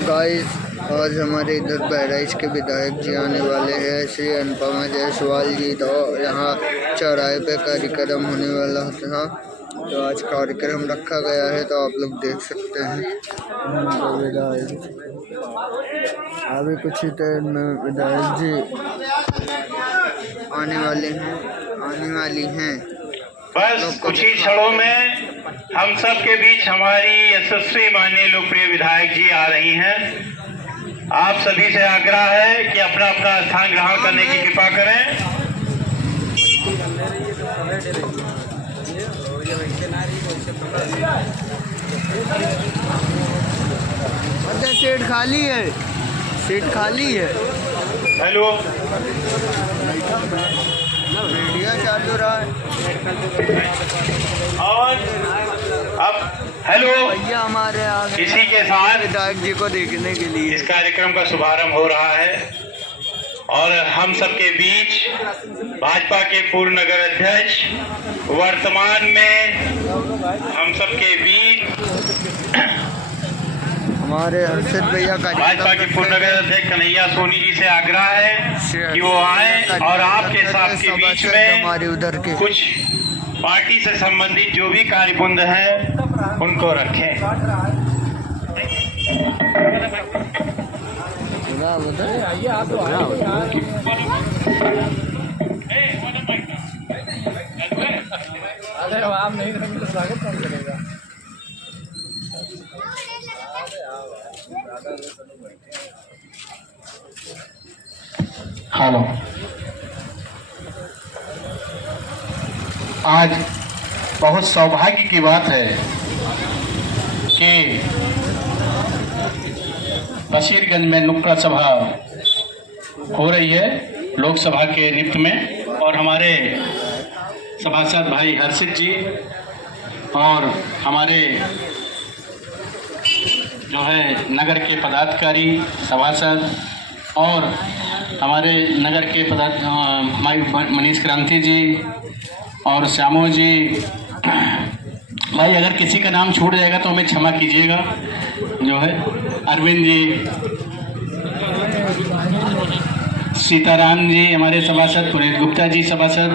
Guys, आज हमारे इधर बहराइच के विधायक जी आने वाले हैं, श्री अनुपमा जायसवाल जी। तो यहाँ चौराहे पे कार्यक्रम होने वाला था, तो आज कार्यक्रम रखा गया है, तो आप लोग देख सकते हैं। तो विधायक अभी कुछ ही देर में विधायक जी आने वाली हैं। बस कुछ ही क्षणों में हम सब के बीच हमारी यशस्वी माननीय लोकप्रिय विधायक जी आ रही हैं। आप सभी से आग्रह है कि अपना अपना स्थान ग्रहण करने की कृपा करें। सीट खाली है, सीट खाली है। हेलो, मीडिया चालू रहा है। और अब हेलो, भैया हमारे आगे इसी के साथ विधायक जी को देखने के लिए इस कार्यक्रम का शुभारंभ हो रहा है और हम सबके बीच भाजपा के पूर्व नगर अध्यक्ष, वर्तमान में हम सबके बीच हमारे हर्षित भैया का भाजपा के पूर्व नगर अध्यक्ष कन्हैया सोनी जी से आग्रह है कि वो आए और आपके सबके बीच में हमारे उधर के कुछ पार्टी से संबंधित जो भी कार्यकुंद है उनको रखें। अरे आप नहीं रहेंगे तो स्वागत कौन करेगा। हेलो, आज बहुत सौभाग्य की बात है कि बशीरगंज में नुक्कड़ सभा हो रही है लोकसभा के निमित्त में, और हमारे सभासद भाई हर्षित जी और हमारे जो है नगर के पदाधिकारी सभासद और हमारे नगर के मनीष क्रांति जी और श्यामो जी, भाई अगर किसी का नाम छूट जाएगा तो हमें क्षमा कीजिएगा। जो है अरविंद जी, सीताराम जी हमारे सभासद, पुनीत गुप्ता जी सभासद,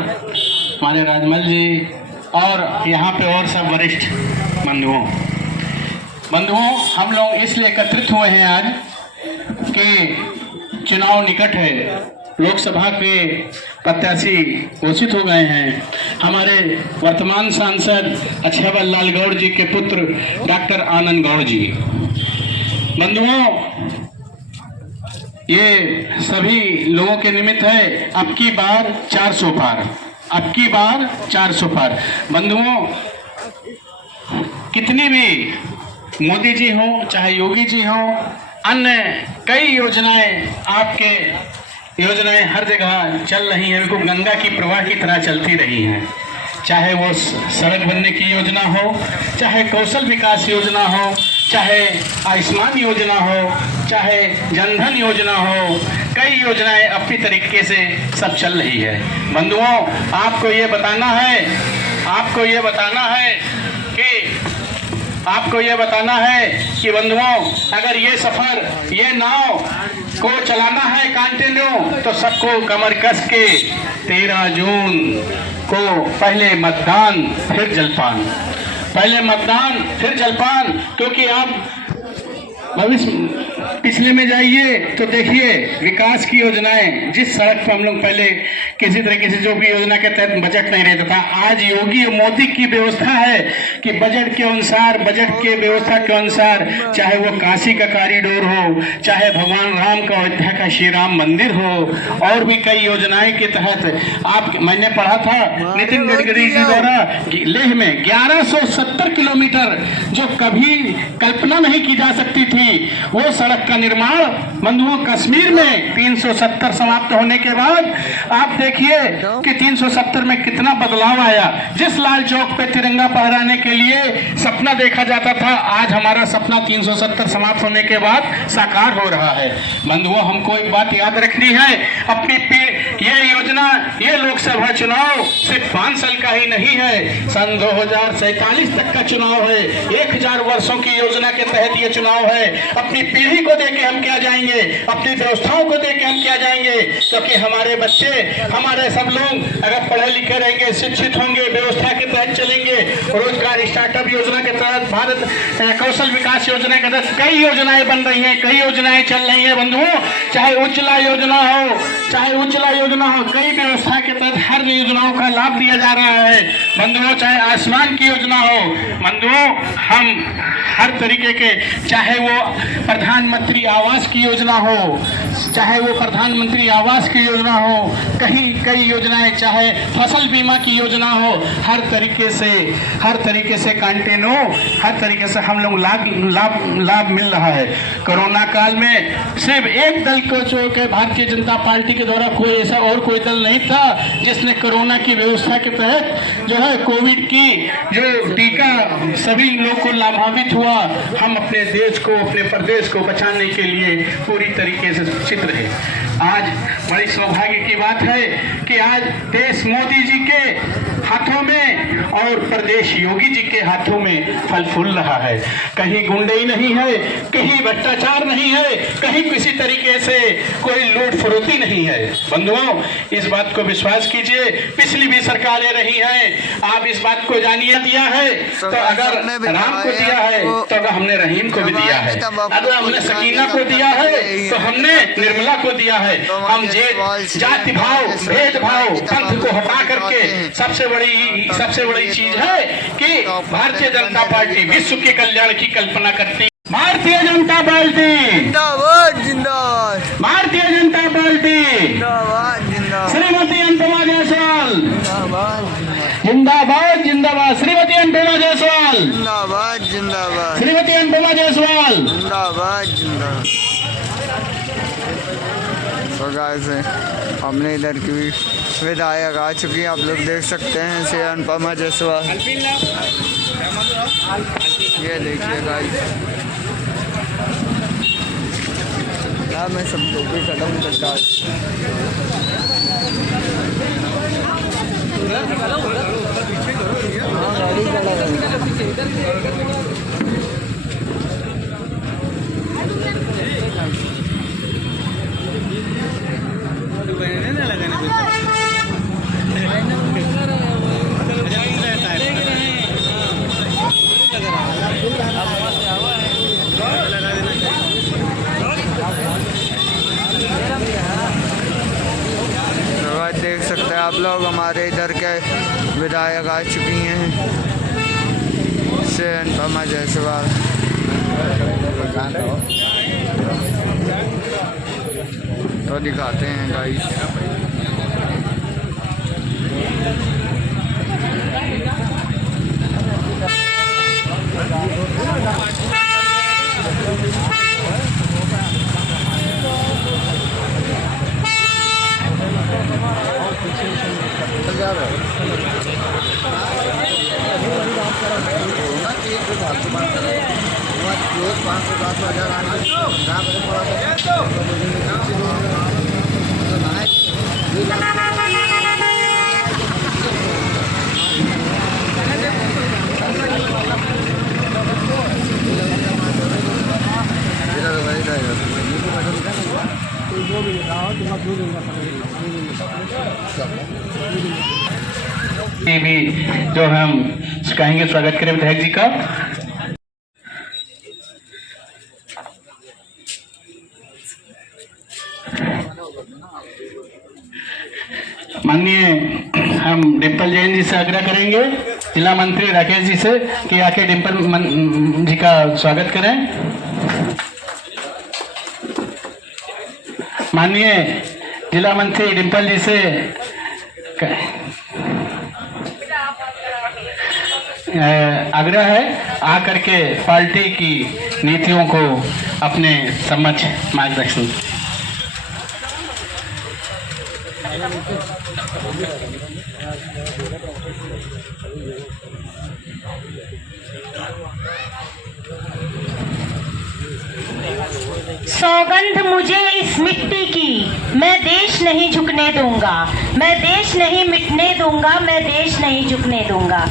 हमारे राजमल जी, और यहाँ पे और सब वरिष्ठ बंधुओं, हम लोग इसलिए एकत्रित हुए हैं आज कि चुनाव निकट है, लोकसभा के प्रत्याशी घोषित हो गए हैं। हमारे वर्तमान सांसद अक्षयवल लाल गौड़ जी के पुत्र डॉक्टर आनंद गौड़ जी। बंधुओं, ये सभी लोगों के निमित्त है। अब की बार 400 पार, अब की बार 400 पार। बंधुओं, कितनी भी मोदी जी हो चाहे योगी जी हो, अन्य कई योजनाएं, आपके योजनाएं हर जगह चल रही हैं, बिल्कुल गंगा की प्रवाह की तरह चलती रही हैं। चाहे वो सड़क बनने की योजना हो, चाहे कौशल विकास योजना हो, चाहे आयुष्मान योजना हो, चाहे जनधन योजना हो, कई योजनाएं अपनी तरीके से सब चल रही है। बंधुओं, आपको ये बताना है कि बंधुओं, अगर ये सफर, ये नाव को चलाना है कंटिन्यू, तो सबको कमर कस के 13 जून को पहले मतदान फिर जलपान, क्योंकि आप भविष्य पिछले में जाइए तो देखिए विकास की योजनाएं, जिस सड़क पर हम लोग पहले किसी तरीके से जो भी योजना के तहत बजट नहीं रहता था, आज योगी और मोदी की व्यवस्था है कि बजट के अनुसार, बजट के व्यवस्था के अनुसार, चाहे वो काशी का कॉरिडोर हो, चाहे भगवान राम का अयोध्या का श्री राम मंदिर हो, और भी कई योजनाएं के तहत मैंने पढ़ा था नितिन गडकरी जी द्वारा लेह में 1170 किलोमीटर, जो कभी कल्पना नहीं की जा सकती थी, वो सड़क का निर्माण बंधुओं कश्मीर में 370 समाप्त होने के बाद आप देखिए कि 370 में कितना बदलाव आया। जिस लाल चौक पे तिरंगा फहराने के लिए सपना देखा जाता था, आज हमारा सपना 370 समाप्त होने के बाद साकार हो रहा है। बंधुओं, हमको एक बात याद रखनी है, अपनी ये लोकसभा चुनाव सिर्फ 5 साल का ही नहीं है, सन 2047 तक का चुनाव है। 1000 वर्षों की योजना के तहत ये चुनाव है। अपनी पीढ़ी को देके हम क्या जाएंगे, अपनी व्यवस्थाओं को देके हम क्या जाएंगे, क्योंकि हमारे बच्चे, हमारे सब लोग अगर पढ़े लिखे रहेंगे, शिक्षित होंगे, व्यवस्था के तहत चलेंगे, रोजगार स्टार्टअप योजना के तहत, भारत कौशल विकास योजना के तहत कई योजनाएं बन रही हैं, कई योजनाएं चल रही हैं बंधुओं, चाहे उज्ज्वला योजना हो, कई व्यवस्था के तहत हर योजनाओं का लाभ दिया जा रहा है बंधुओं, चाहे आयुष्मान की योजना हो बंधुओं, हम हर तरीके के, चाहे वो प्रधानमंत्री आवास की योजना हो, कई योजनाएं, चाहे फसल बीमा की योजना हो, हर तरीके से कंटिन्यू, हर तरीके से हम लोग लाभ मिल रहा है। कोरोना काल में सिर्फ एक दल को जो कि भारतीय जनता पार्टी के द्वारा कोई ऐसा और कोई दल नहीं था जिसने कोरोना की व्यवस्था के तहत जो है कोविड की जो टीका सभी लोग को लाभान्वित हुआ। हम अपने देश को, अपने प्रदेश को बचाने के लिए पूरी तरीके से शिक्षित रहे। आज बड़ी सौभाग्य की बात है कि आज देश मोदी जी के हाथों में और प्रदेश योगी जी के हाथों में फल फूल रहा है। कहीं गुंडई नहीं है, कहीं भ्रष्टाचार नहीं है, कहीं किसी तरीके से कोई लूट फरोती नहीं है। बंधुओं, इस बात को विश्वास कीजिए, पिछली भी सरकारें रही हैं, आप इस बात को जानिए। दिया है तो अगर राम को दिया है तो अगर हमने रहीम को भी दिया है, अगर हमने सकीना को दिया है तो हमने निर्मला को दिया है। हम जाति भाव, भेदभाव, पंथ को हटा करके सबसे बड़ी चीज है कि भारतीय जनता पार्टी विश्व के कल्याण की कल्पना करती। भारतीय जनता पार्टी जिंदाबाद, जिंदाबाद, भारतीय जनता पार्टी जिंदाबाद, जिंदाबाद, श्रीमती अनुपमा जायसवाल जिंदाबाद, जिंदाबाद, श्रीमती अनुपमा जायसवाल जिंदाबाद, जिंदाबाद, श्रीमती अनुपमा जायसवाल जिंदाबाद, जिंदाबाद। तो गाइस हमने इधर की भी विधायक आ चुकी है, आप लोग देख सकते हैं श्री अनुपमा जायसवाल। ये देखिए गाइस, मैं सब लोग भी खत्म करता हूँ। गाड़ी देख सकते हैं आप लोग, हमारे इधर के विधायक आ चुकी हैं श्री अनुपमा जायसवाल। तो दिखाते हैं गाइस, ये भी जो हम कहेंगे, स्वागत करें विधायक जी का। माननीय हम डिम्पल जैन जी से आग्रह करेंगे, जिला मंत्री राकेश जी से, कि आके डिम्पल जी का स्वागत करें। माननीय जिला मंत्री डिम्पल जी से आग्रह है, आकर के पार्टी की नीतियों को अपने समक्ष मार्गदर्शन। सौगंध मुझे इस मिट्टी की, मैं देश नहीं झुकने दूंगा, मैं देश नहीं मिटने दूंगा, मैं देश नहीं झुकने दूंगा।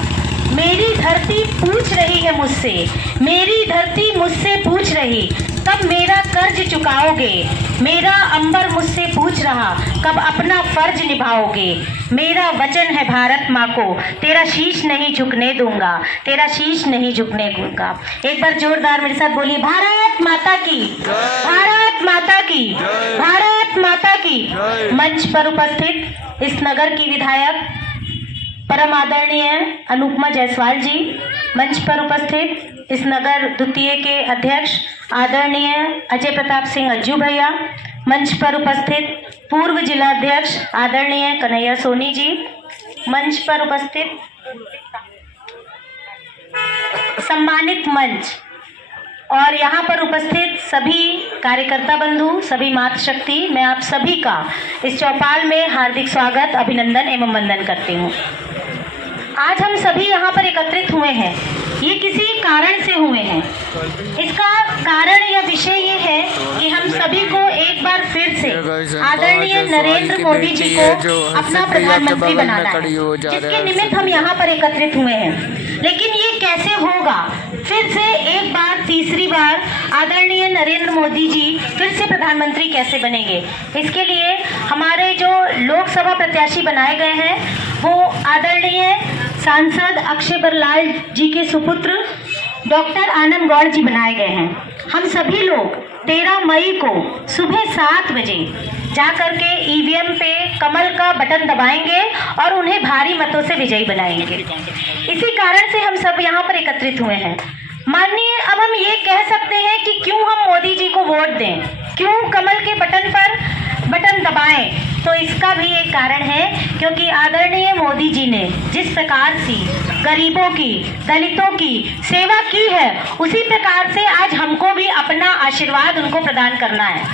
मेरी धरती पूछ रही है मुझसे, मेरी धरती मुझसे पूछ रही, कब मेरा कर्ज चुकाओगे। मेरा अंबर मुझसे पूछ रहा, कब अपना फर्ज निभाओगे। मेरा वचन है भारत माँ को, तेरा शीश नहीं झुकने दूंगा, तेरा शीश नहीं झुकने दूंगा। एक बार जोरदार मेरे साथ बोलिए, भारत माता की, भारत माता की, भारत माता की। मंच पर उपस्थित इस नगर की विधायक परम आदरणीय अनुपमा जायसवाल जी, मंच पर उपस्थित इस नगर द्वितीय के अध्यक्ष आदरणीय अजय प्रताप सिंह अज्जू भैया, मंच पर उपस्थित पूर्व जिला अध्यक्ष आदरणीय कन्हैया सोनी जी, मंच पर उपस्थित सम्मानित मंच और यहाँ पर उपस्थित सभी कार्यकर्ता बंधु, सभी मातृशक्ति, मैं आप सभी का इस चौपाल में हार्दिक स्वागत, अभिनंदन एवं वंदन करती हूँ। आज हम सभी यहाँ पर एकत्रित हुए हैं, ये किसी कारण से हुए हैं। इसका कारण या विषय ये है कि हम सभी को एक बार फिर से आदरणीय नरेंद्र मोदी जी को अपना प्रधानमंत्री बनाना है, जिसके निमित्त हम यहाँ पर एकत्रित हुए हैं। लेकिन ये कैसे होगा, फिर से एक बार तीसरी बार आदरणीय नरेंद्र मोदी जी फिर से प्रधानमंत्री कैसे बनेंगे, इसके लिए हमारे जो लोकसभा प्रत्याशी बनाए गए हैं वो आदरणीय सांसद अक्षय बरलाल जी के सुपुत्र डॉक्टर आनंद गौड़ जी बनाए गए हैं। हम सभी लोग 13 मई को सुबह 7 बजे जा करके ईवीएम पे कमल का बटन दबाएंगे और उन्हें भारी मतों से विजयी बनाएंगे। इसी कारण से हम सब यहाँ पर एकत्रित हुए हैं। माननीय, अब हम ये कह सकते हैं कि क्यों हम मोदी जी को वोट दें, क्यों कमल के बटन पर बटन दबाएं, तो इसका भी एक कारण है क्योंकि आदरणीय मोदी जी ने जिस प्रकार से गरीबों की, दलितों की सेवा की है, उसी प्रकार से आज हमको भी अपना आशीर्वाद उनको प्रदान करना है।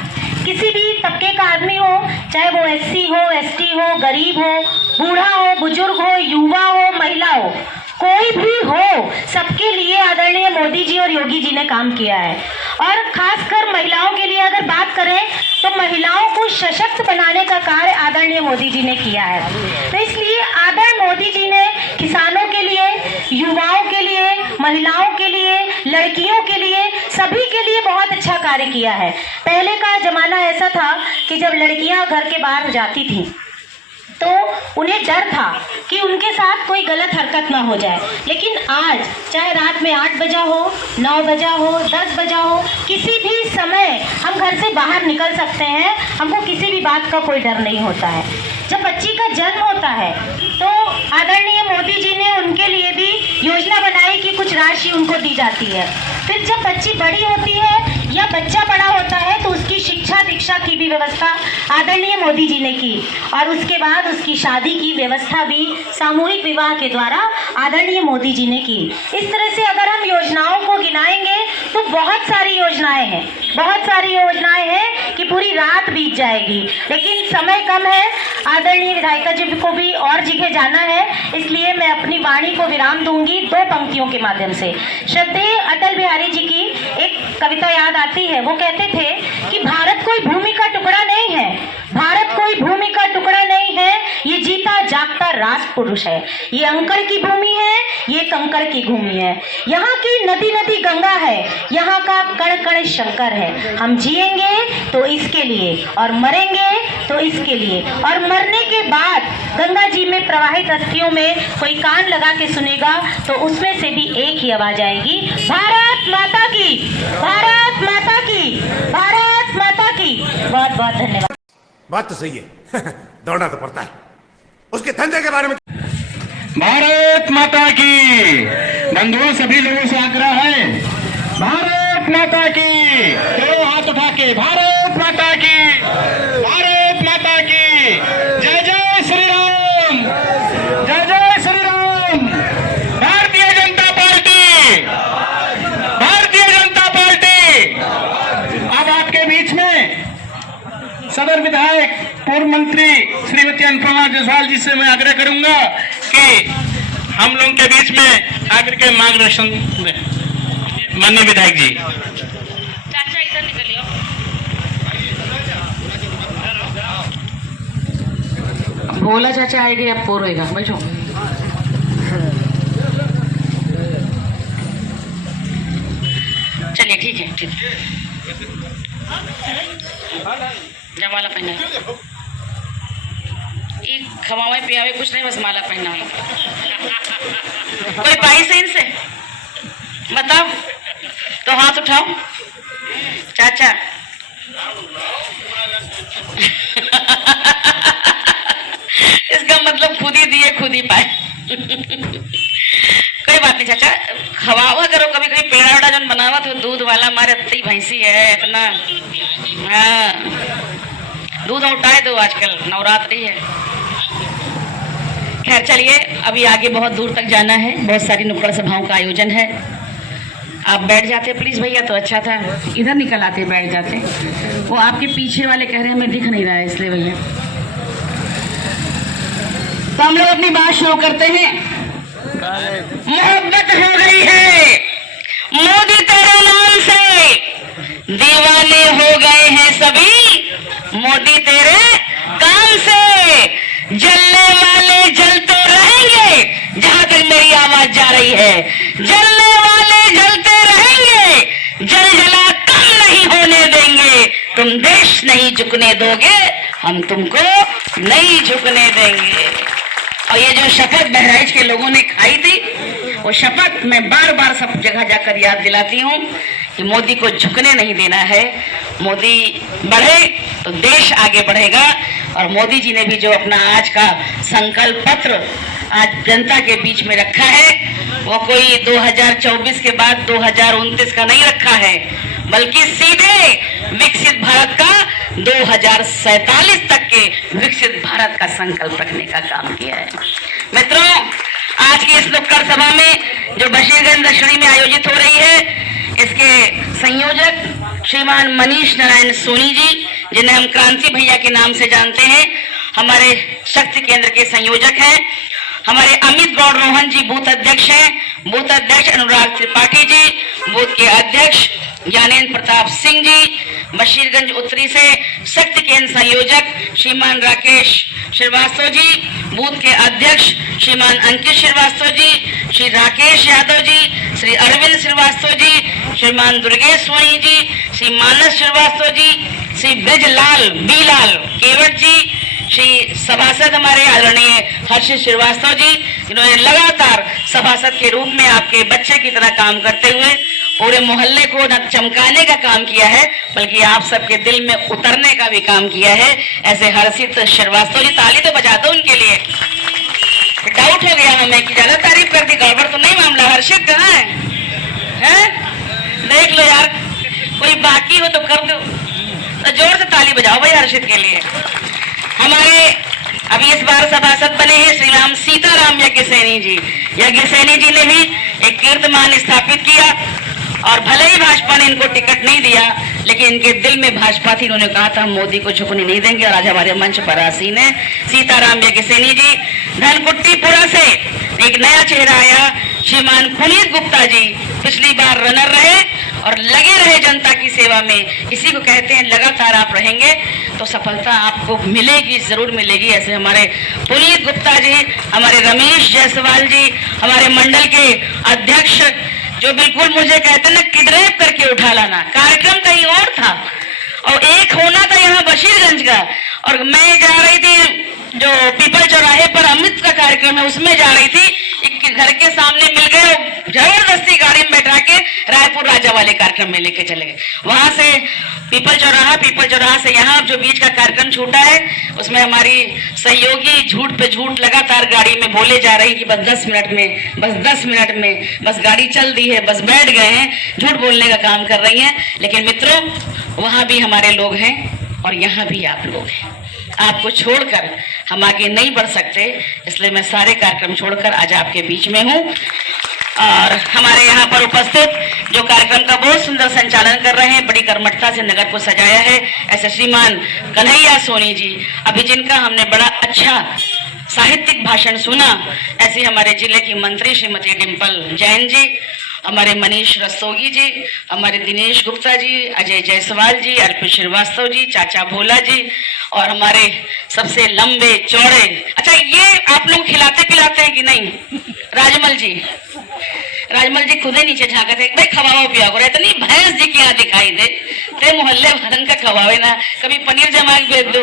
किसी भी तबके का आदमी हो, चाहे वो एससी हो, एसटी हो, गरीब हो, बूढ़ा हो, बुजुर्ग हो, युवा हो, महिला हो, कोई भी हो, सबके लिए आदरणीय मोदी जी और योगी जी ने काम किया है। और खासकर महिलाओं के लिए अगर बात करें तो महिलाओं को सशक्त बनाने का कार्य आदरणीय मोदी जी ने किया है। तो इसलिए आदरणीय मोदी जी ने किसानों के लिए, युवाओं के लिए, महिलाओं के लिए, लड़कियों के लिए, सभी के लिए बहुत अच्छा कार्य किया है। पहले का जमाना ऐसा था कि जब लड़कियां घर के बाहर जाती थी तो उन्हें डर था कि उनके साथ कोई गलत हरकत ना हो जाए। लेकिन आज चाहे रात में 8 बजा हो, 9 बजा हो, 10 बजा हो, किसी भी समय हम घर से बाहर निकल सकते हैं, हमको किसी भी बात का कोई डर नहीं होता है। जब बच्ची का जन्म होता है तो आदरणीय मोदी जी ने उनके लिए भी योजना बनाई कि कुछ राशि उनको दी जाती है। फिर जब बच्ची बड़ी होती है या बच्चा बड़ा होता है तो उसकी शिक्षा दीक्षा की भी व्यवस्था आदरणीय मोदी जी ने की और उसके बाद उसकी शादी की व्यवस्था भी सामूहिक विवाह के द्वारा आदरणीय मोदी जी ने की। इस तरह से अगर हम योजनाओं को गिनाएंगे तो बहुत सारी योजनाएं हैं, बहुत सारी योजनाएं हैं कि पूरी रात बीत जाएगी, लेकिन समय कम है। आदरणीय विधायिका जी को भी और जगह जाना है, इसलिए मैं अपनी वाणी को विराम दूंगी 2 पंक्तियों के माध्यम से। श्रद्धेय अटल बिहारी जी की एक कविता याद आती है। वो कहते थे कि भारत कोई भूमि का टुकड़ा नहीं है, भारत कोई भूमि का टुकड़ा नहीं है, ये जीता जागता राष्ट्र पुरुष है। ये अंकड़ की भूमि है, ये कंकड़ की भूमि है। यहाँ की नदी नदी गंगा है, यहाँ का कण कण शंकर है। हम जिएंगे तो इसके लिए और मरेंगे तो इसके लिए, और मरने के बाद गंगा जी में प्रवाहित अस्थियों में कोई कान लगा के सुनेगा तो उसमें से भी एक ही आवाज आएगी, भारत माता की, भारत माता की, भारत माता की। बहुत बहुत धन्यवाद। बात तो सही है दौड़ना तो पड़ता है। उसके धंधे के बारे में भारत माता की। बंधुओं, सभी लोगों से आग्रह है, भारत माता की। तो हाथ उठा के भारत माता की, भारत माता की। जय जय श्री राम, जय जय श्री राम। Bharatiya Janata party, Bharatiya Janata party. अब आपके बीच में सदर विधायक पूर्व मंत्री श्रीमती अनुपमा जायसवाल जी से मैं आग्रह करूंगा कि हम लोगों के बीच में आकर के मार्गदर्शन दें। माननीय विधायक जी। चाचा इधर निकलिए। भोला चाचा आएंगे अब पोर होएगा, बैठो। चलिए ठीक है, ठीक है। जमाला पहना ये खवावे पियावे कुछ नहीं, बस माला पहना वाला। कोई पाई से इनसे बताओ तो हाथ उठाओ। चाचा इसका मतलब खुद ही दिए खुद ही पाए। कोई बात नहीं चाचा, खवावा करो कभी कभी। पेड़ा वेड़ा जन बनावा तो दूध वाला मारे अत्ती भैंसी है इतना। हाँ दूध उठाए दो, आजकल नवरात्रि है। खैर चलिए, अभी आगे बहुत दूर तक जाना है, बहुत सारी नुक्कड़ सभाओं का आयोजन है। आप बैठ जाते प्लीज भैया तो अच्छा था, इधर निकल आते बैठ जाते। वो आपके पीछे वाले कह रहे हैं मैं दिख नहीं रहा है इसलिए भैया। तो हम लोग अपनी बात शुरू करते हैं। मोहब्बत हो गई है मोदी तेरे नाम से, दीवाने हो गए हैं सभी मोदी तेरे काम से। जलने वाले जलते रहेंगे जहां तक मेरी आवाज जा रही है। जलने वाले जलते रहेंगे, जल जला कम नहीं होने देंगे। तुम देश नहीं झुकने दोगे, हम तुमको नहीं झुकने देंगे। और ये जो शपथ बहराइच के लोगों ने खाई थी, वो शपथ मैं बार बार सब जगह जाकर याद दिलाती हूँ कि मोदी को झुकने नहीं देना है। मोदी बढ़े तो देश आगे बढ़ेगा। और मोदी जी ने भी जो अपना आज का संकल्प पत्र आज जनता के बीच में रखा है, वो कोई 2024 के बाद 2029 का नहीं रखा है, बल्कि सीधे विकसित भारत का 2047 तक के विकसित भारत का संकल्प रखने का काम किया है। मित्रों, आज की इस नुक्कड़ सभा में जो बशीरगंज दक्षिणी में आयोजित हो रही है, इसके संयोजक श्रीमान मनीष नारायण सोनी जी, जिन्हें हम क्रांति भैया के नाम से जानते हैं, हमारे शक्ति केंद्र के संयोजक हैं। हमारे अमित गौड़ रोहन जी बूथ अध्यक्ष हैं। बूथ अध्यक्ष अनुराग त्रिपाठी जी, बूथ के अध्यक्ष ज्ञानेन्द्र प्रताप सिंह जी। बशीरगंज उत्तरी से शक्ति केंद्र संयोजक श्रीमान राकेश श्रीवास्तव जी, बूथ के अध्यक्ष श्रीमान अंकित श्रीवास्तव जी, श्री राकेश यादव जी, श्री अरविंद श्रीवास्तव जी, श्रीमान दुर्गेश सोनी जी, श्री मानस श्रीवास्तव जी, श्री ब्रजलाल बीलाल केवट जी, श्री सभासद हमारे आदरणीय हर्षित श्रीवास्तव जी, जिन्होंने लगातार सभासद के रूप में आपके बच्चे की तरह काम करते हुए पूरे मोहल्ले को न चमकाने का काम किया है, बल्कि आप सबके दिल में उतरने का भी काम किया है। ऐसे हर्षित श्रीवास्तव जी, ताली तो बजा दो उनके लिए। डाउट हो गया हमें कि ज्यादा तारीफ कर दी, गड़बड़ तो नहीं मामला। हर्षित कहाँ है? देख लो यार, कोई बाकी हो तो कर दो, तो जोर से ताली बजाओ भाई हर्षित के लिए। हमारे अभी इस बार सभासद बने हैं श्री राम सीताराम यज्ञ सैनी जी। यज्ञ सैनी जी ने भी एक कीर्तिमान स्थापित किया, और भले ही भाजपा ने इनको टिकट नहीं दिया, लेकिन इनके दिल में भाजपा थी। उन्होंने कहा था हम मोदी को झुकने नहीं देंगे, और आज हमारे मंच पर आसीन है सीताराम यज्ञ सैनी जी। धनकुट्टीपुरा से एक नया चेहरा आया, श्रीमान पुनीत गुप्ता जी, पिछली बार रनर रहे और लगे रहे जनता की सेवा में। इसी को कहते हैं लगातार आप रहेंगे तो सफलता आपको मिलेगी, जरूर मिलेगी। ऐसे हमारे पुनीत गुप्ता जी, हमारे रमेश जायसवाल जी, हमारे मंडल के अध्यक्ष, जो बिल्कुल मुझे कहते ना किडनैप करके उठा लाना। कार्यक्रम कहीं और था और एक होना था यहाँ बशीरगंज का, और मैं जा रही थी जो पीपल चौराहे पर अमित का कार्यक्रम है उसमें जा रही थी, एक घर के सामने मिल गए, जबरदस्ती गाड़ी में बैठा के रायपुर राजा वाले कार्यक्रम में लेके चले गए। वहां से पीपल चौराहा से यहाँ जो बीच का कार्यक्रम छूटा है, उसमें हमारी सहयोगी झूठ पे झूठ लगातार गाड़ी में बोले जा रही कि बस 10 मिनट में, बस 10 मिनट में, बस गाड़ी चल दी है, बस बैठ गए हैं, झूठ बोलने का काम कर रही हैं। लेकिन मित्रों, वहां भी हमारे लोग हैं और यहाँ भी आप लोग हैं। आपको छोड़कर हम आगे नहीं बढ़ सकते, इसलिए मैं सारे कार्यक्रम छोड़कर आज आपके बीच में हूँ। और हमारे यहाँ पर उपस्थित जो कार्यक्रम का बहुत सुंदर संचालन कर रहे हैं, बड़ी कर्मठता से नगर को सजाया है, ऐसे श्रीमान कन्हैया सोनी जी, अभी जिनका हमने बड़ा अच्छा साहित्यिक भाषण सुना, ऐसे हमारे जिले की मंत्री श्रीमती डिम्पल जैन जी, हमारे मनीष रस्तोगी जी, हमारे दिनेश गुप्ता जी, अजय जायसवाल जी, अर्पित श्रीवास्तव जी, चाचा भोला जी और हमारे सबसे लंबे चौड़े, अच्छा ये आप लोग खिलाते पिलाते हैं कि नहीं? राजमल जी खुद ही नीचे झांके थे, भाई खवाओ पिया करो, इतनी भैंस जी के यहाँ दिखाई दे ते मोहल्ले वालन का खवावे ना, कभी पनीर जमा के भेज दो,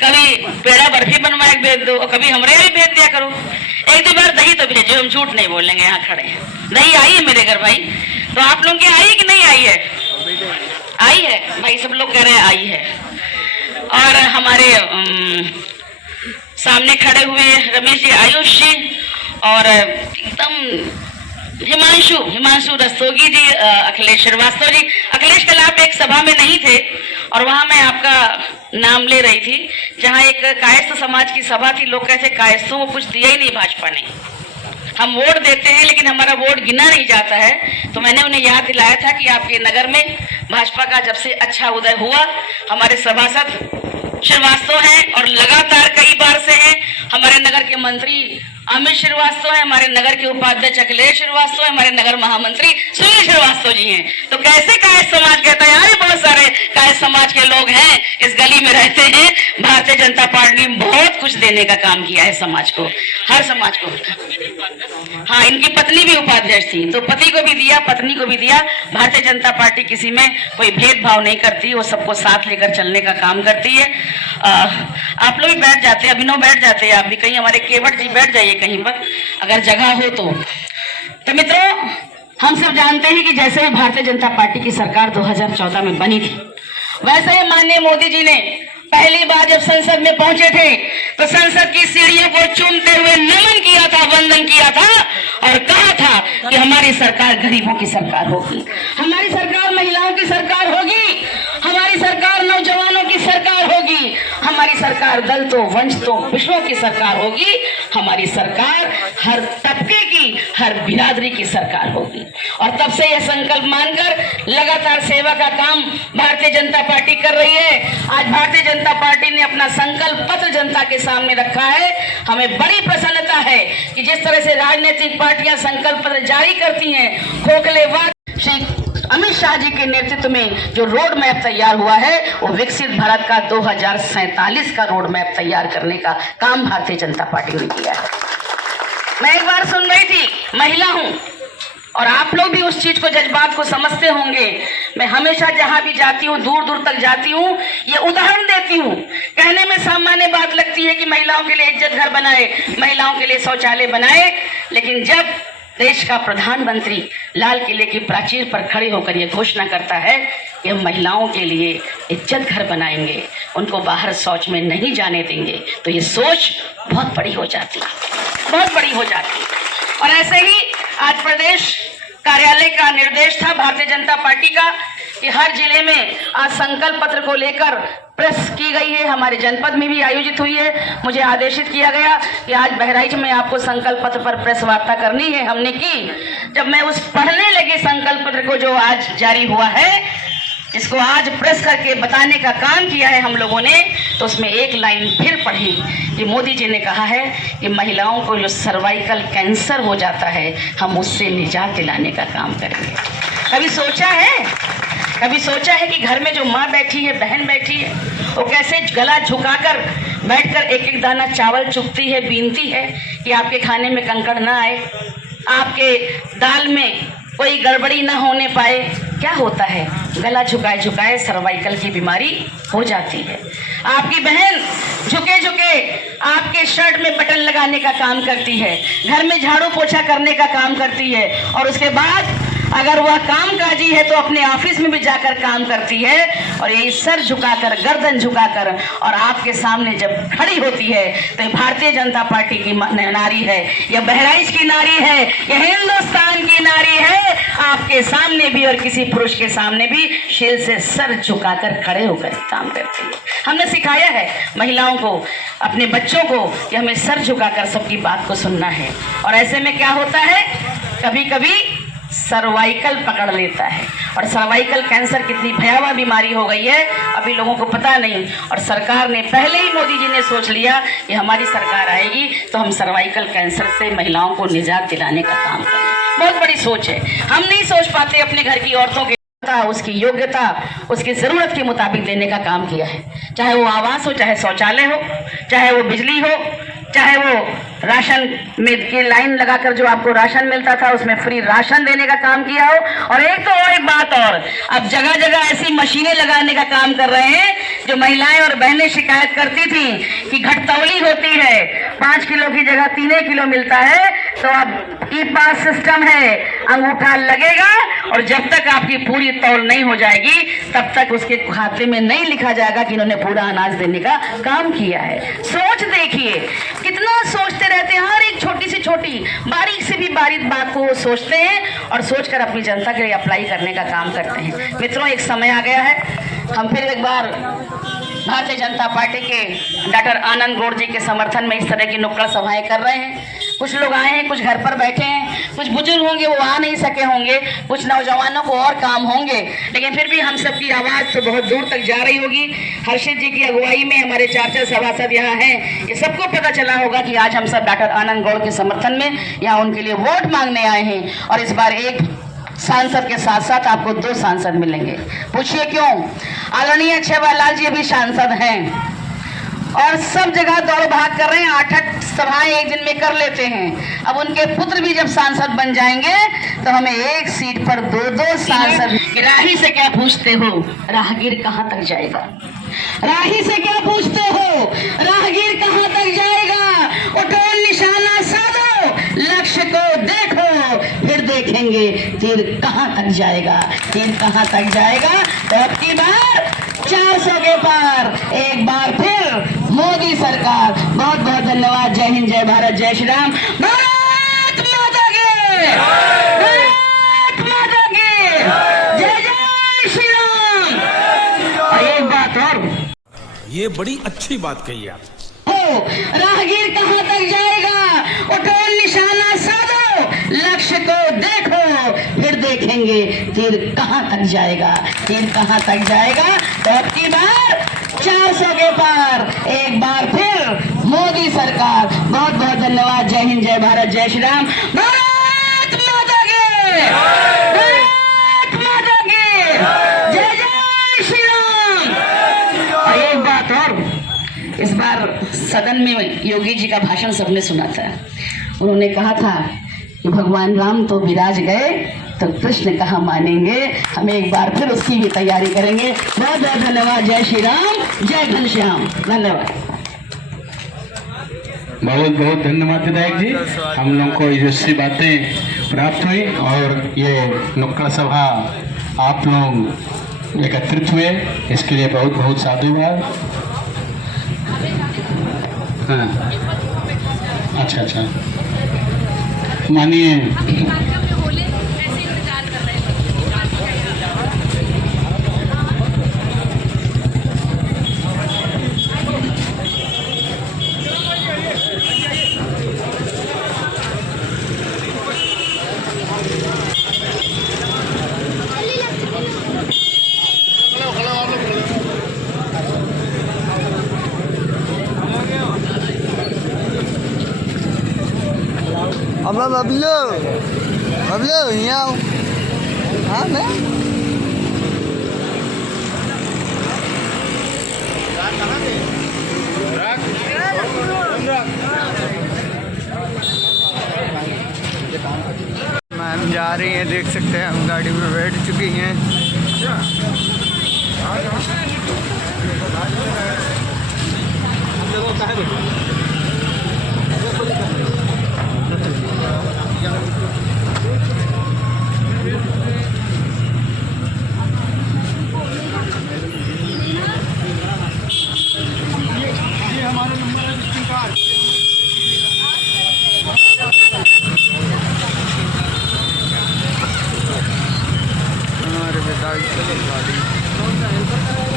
कभी पेड़ा बर्फी बनवा के भेज दो और कभी हमारे यहाँ भी भेज दिया करो। एक दो बार दही तो भेजो, हम झूठ नहीं बोलेंगे, यहाँ खड़े हैं। दही आई है मेरे घर भाई, तो आप लोग की आई है कि नहीं आई है? आई है भाई, सब लोग कह रहे हैं आई है। और हमारे सामने खड़े हुए रमेश जी, आयुष जी और एकदम हिमांशु रस्तोगी जी, अखिलेश श्रीवास्तव जी। अखिलेश, कल आप एक सभा में नहीं थे और वहां मैं आपका नाम ले रही थी, जहां एक कायस्थ समाज की सभा थी। लोग कहते कायस्थों को कुछ दिया ही नहीं भाजपा ने, हम वोट देते हैं लेकिन हमारा वोट गिना नहीं जाता है। तो मैंने उन्हें याद दिलाया था कि आपके नगर में भाजपा का जब से अच्छा उदय हुआ, हमारे सभासद श्रीवास्तव हैं और लगातार कई बार से हैं, हमारे नगर के मंत्री अमित श्रीवास्तव है, हमारे नगर के उपाध्यक्ष अखिलेश श्रीवास्तव है, हमारे नगर महामंत्री सुनील श्रीवास्तव जी हैं। तो कैसे कायस्थ समाज कहता है यार, बहुत सारे कायस्थ समाज के लोग हैं, इस गली में रहते हैं। भारतीय जनता पार्टी ने बहुत कुछ देने का काम किया है समाज को, हर समाज को। हाँ, इनकी पत्नी भी उपाध्यक्ष थी, तो पति को भी दिया, पत्नी को भी दिया। भारतीय जनता पार्टी किसी में कोई भेदभाव नहीं करती, वो सबको साथ लेकर चलने का काम करती है। आप लोग भी बैठ जाते हैं, अभिनव बैठ जाते हैं, आप भी कहीं, हमारे केवट जी बैठ जाइए कहीं पर अगर जगह हो तो मित्रों, हम सब जानते हैं कि जैसे भारतीय जनता पार्टी की सरकार 2014 में बनी थी, वैसे ही माननीय मोदी जी ने पहली बार जब संसद में पहुंचे थे तो संसद की सीढ़ियों को चूमते हुए नमन किया था, वंदन किया था और कहा था कि हमारी सरकार गरीबों की सरकार होगी, हमारी सरकार महिलाओं की सरकार होगी, हमारी सरकार नौजवानों की सरकार होगी, हमारी सरकार दलितों, वंचितों, पिछड़ों की सरकार होगी, हमारी सरकार हर तबके की, हर बिरादरी की सरकार होगी। और तब से यह संकल्प मानकर लगातार सेवा का काम भारतीय जनता पार्टी कर रही है। आज भारतीय जनता पार्टी ने अपना संकल्प पत्र जनता के सामने रखा है। हमें बड़ी प्रसन्नता है कि जिस तरह से राजनीतिक पार्टियां संकल्प पत्र जारी करती हैं, खोखले वाद श्री अमित शाह जी के नेतृत्व में जो रोड मैप तैयार हुआ है, वो विकसित भारत का 2047 का रोड मैप तैयार करने का काम भारतीय जनता पार्टी ने किया है। मैं एक बार सुन रही थी, महिला हूं और आप लोग भी उस चीज को, जज्बात को समझते होंगे। मैं हमेशा जहां भी जाती हूं, दूर दूर तक जाती हूं, ये उदाहरण देती हूं। कहने में सामान्य बात लगती है कि महिलाओं के लिए इज्जत घर बनाए, महिलाओं के लिए शौचालय बनाए, लेकिन जब देश का प्रधानमंत्री लाल किले की प्राचीर पर खड़े होकर यह घोषणा करता है कि हम महिलाओं के लिए इज्जत घर बनाएंगे, उनको बाहर शौच में नहीं जाने देंगे, तो ये सोच बहुत बड़ी हो जाती है, बहुत बड़ी हो जाती है। और ऐसे ही आज प्रदेश कार्यालय का निर्देश था भारतीय जनता पार्टी का कि हर जिले में आज संकल्प पत्र को लेकर प्रेस की गई है, हमारे जनपद में भी आयोजित हुई है। मुझे आदेशित किया गया कि आज बहराइच में आपको संकल्प पत्र पर प्रेस वार्ता करनी है, हमने की। जब मैं उस पढ़ने लगे संकल्प पत्र को जो आज जारी हुआ है, इसको आज प्रेस करके बताने का काम किया है हम लोगों ने, तो उसमें एक लाइन फिर पढ़ी कि मोदी जी ने कहा है कि महिलाओं को जो सर्वाइकल कैंसर हो जाता है, हम उससे निजात दिलाने का काम करेंगे। कभी सोचा है कि घर में जो माँ बैठी है, बहन बैठी है, वो कैसे गला झुकाकर बैठकर एक एक दाना चावल चुगती है, बीनती है कि आपके खाने में कंकड़ ना आए, आपके दाल में कोई गड़बड़ी ना होने पाए। क्या होता है, गला झुकाए झुकाए सर्वाइकल की बीमारी हो जाती है। आपकी बहन झुके झुके आपके शर्ट में बटन लगाने का काम करती है, घर में झाड़ू पोछा करने का काम करती है, और उसके बाद अगर वह कामकाजी है तो अपने ऑफिस में भी जाकर काम करती है, और यही सर झुकाकर, गर्दन झुकाकर, और आपके सामने जब खड़ी होती है तो भारतीय जनता पार्टी की नारी है, यह बहराइच की नारी है, यह हिंदुस्तान की नारी है। आपके सामने भी और किसी पुरुष के सामने भी शील से सर झुकाकर खड़े होकर काम करती है। हमने सिखाया है महिलाओं को, अपने बच्चों को, कि हमें सर झुकाकर सबकी बात को सुनना है। और ऐसे में क्या होता है, कभी कभी सर्वाइकल पकड़ लेता है, और सर्वाइकल कैंसर कितनी भयावह बीमारी हो गई है अभी लोगों को पता नहीं। और सरकार ने पहले ही, मोदी जी ने सोच लिया कि हमारी सरकार आएगी तो हम सर्वाइकल कैंसर से महिलाओं को निजात दिलाने का काम करेंगे। बहुत बड़ी सोच है। हम नहीं सोच पाते अपने घर की औरतों की उसकी योग्यता उसकी जरूरत के मुताबिक देने का काम किया है। चाहे वो आवास हो, चाहे शौचालय हो, चाहे वो बिजली हो, चाहे वो राशन में की लाइन लगाकर जो आपको राशन मिलता था उसमें फ्री राशन देने का काम किया हो। और एक बात और, अब जगह जगह ऐसी मशीनें लगाने का काम कर रहे हैं जो महिलाएं और बहनें शिकायत करती थी कि घटतौली होती है, 5 किलो की जगह 3 किलो मिलता है। तो अब ई पास सिस्टम है, अंगूठा लगेगा और जब तक आपकी पूरी तौल नहीं हो जाएगी तब तक उसके खाते में नहीं लिखा जाएगा कि इन्होंने पूरा अनाज देने का काम किया है। सोच देखिए, कितना सोचते रहते हैं, हर एक छोटी से छोटी बारीक से भी बारीक बात को वो सोचते हैं और सोचकर अपनी जनता के लिए अप्लाई करने का काम करते हैं। मित्रों, एक समय आ गया है, हम फिर एक बार भारतीय जनता पार्टी के डॉक्टर आनंद गौड़ जी के समर्थन में इस तरह की नुक्कड़ सभाएं कर रहे हैं। कुछ लोग आए हैं, कुछ घर पर बैठे हैं, कुछ बुजुर्ग होंगे वो आ नहीं सके होंगे, कुछ नौजवानों को और काम होंगे, लेकिन फिर भी हम सबकी आवाज तो बहुत दूर तक जा रही होगी। हर्षित जी की अगुवाई में हमारे 4 सभासद यहाँ हैं। ये सबको पता चला होगा कि आज हम सब डॉक्टर आनंद गौड़ के समर्थन में यहाँ उनके लिए वोट मांगने आए हैं। और इस बार एक सांसद के साथ साथ आपको 2 सांसद मिलेंगे। पूछिए क्यों? आदरणीय छेवालाल जी भी सांसद हैं और सब जगह दौड़ भाग कर रहे हैं, 8 सभाएं एक दिन में कर लेते हैं। अब उनके पुत्र भी जब सांसद बन जाएंगे तो हमें एक सीट पर 2-2 सांसद। राही से क्या पूछते हो, राहगीर कहाँ तक जाएगा? राही से क्या पूछते हो, राहगीर कहाँ तक जाएगा? उठो, निशाना साधो, लक्ष्य को देखो, फिर देखेंगे तीर कहाँ तक जाएगा, तीर कहाँ तक जाएगा। तो अब की बार 400 के पार, एक बार फिर मोदी सरकार। बहुत बहुत धन्यवाद। जय हिंद, जय भारत, जय श्री राम। भारत माता की, भारत माता की जय, जय श्री राम। और एक बात और, ये बड़ी अच्छी बात कही आप। राहगीर कहाँ तक जाएगा? उठो, निशाना साधो, लक्ष्य को देखो, फिर देखेंगे तीर कहाँ तक जाएगा, तीर कहाँ तक जाएगा। तो अब की बार 400 के पार, एक बार फिर मोदी सरकार। बहुत बहुत धन्यवाद। जय हिंद, जय भारत, जय श्री राम। भारत माता की, भारत माता की जय, जय श्री राम। और एक बात और, इस बार सदन में योगी जी का भाषण सबने सुना था। उन्होंने कहा था कि भगवान राम तो विराज गए तो कृष्ण कहाँ मानेंगे। हम एक बार फिर उसकी भी तैयारी करेंगे। बहुत बहुत धन्यवाद। जय श्री राम, जय घनश्याम। धन्यवाद। बहुत बहुत धन्यवाद विधायक जी। हम लोग को यशस्वी बातें प्राप्त हुई और ये नुक्कड़ सभा आप लोग एकत्रित हुए, इसके लिए बहुत बहुत साधुवाद। हाँ, अच्छा, मानिए अब बबलू यहाँ आओ। हाँ, मैं मैम जा रही हैं, देख सकते हैं हम गाड़ी में बैठ चुकी हैं।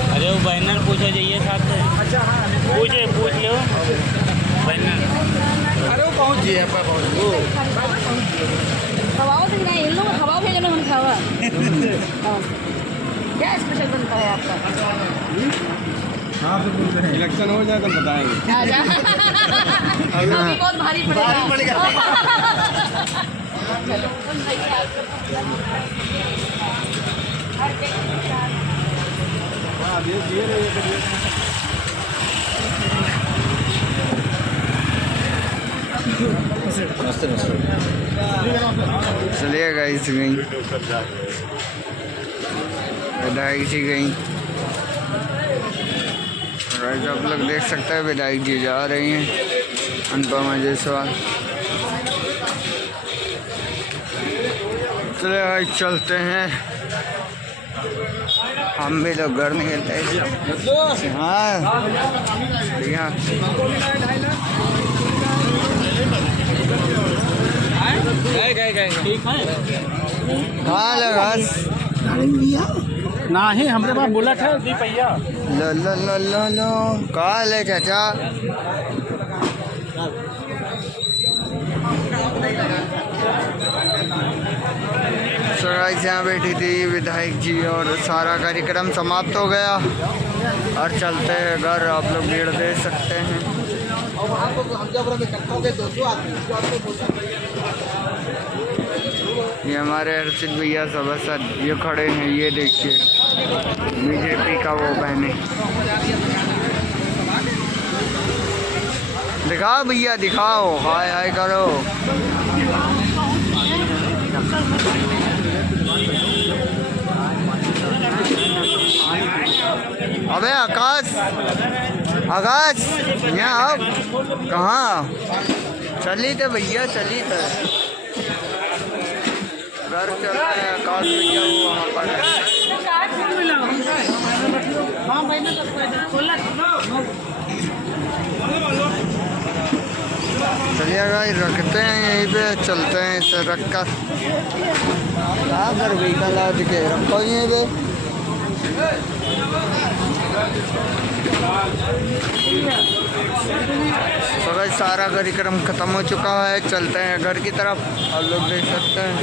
अरे वो बैनर पूछा जाइए साथ में। अच्छा, पूछ लो बैनर। अरे वो पहुंच गए हवाओं से नहीं, इन लोग हवा भेजे में हम खावा। क्या स्पेशल बनता है आपका? हाँ, इलेक्शन हो जाए तो बताएंगे। बहुत भारी पड़ेगा। चलिए गाइस गई, विधायक जी गई। गाइस आप लोग देख सकते हैं विधायक जी जा रही हैं, अनुपमा जायसवाल। चलिए गाइस चलते हैं, हम भी लोग घर निकलते हैं। हाँ बढ़िया। कहाँ लगा नहीं हमरे पास बुलेट है दी पहिया। लो लो लो लो लो कहाँ ले चाचा? यहाँ बैठी थी विधायक जी और सारा कार्यक्रम समाप्त हो गया और चलते हैं घर। आप लोग भीड़ देख सकते हैं। ये हमारे हर्षित भैया सभासद ये खड़े हैं, ये देखिए बीजेपी का वो पहने। दिखाओ भैया दिखाओ, हाय हाय करो। अबे आकाश, आकाश यहाँ आओ। कहाँ चली थे भैया? चली थे घर चलते हैं। आकाश भैया वो वहाँ पर है। चलिए भाई रखते हैं यहीं पे, चलते हैं इसे रख कर। कहाँ कर व्हीकल आज के रखो यहीं पे। तो भाई सारा कार्यक्रम खत्म हो चुका है, चलते हैं घर की तरफ। आप लोग देख सकते हैं।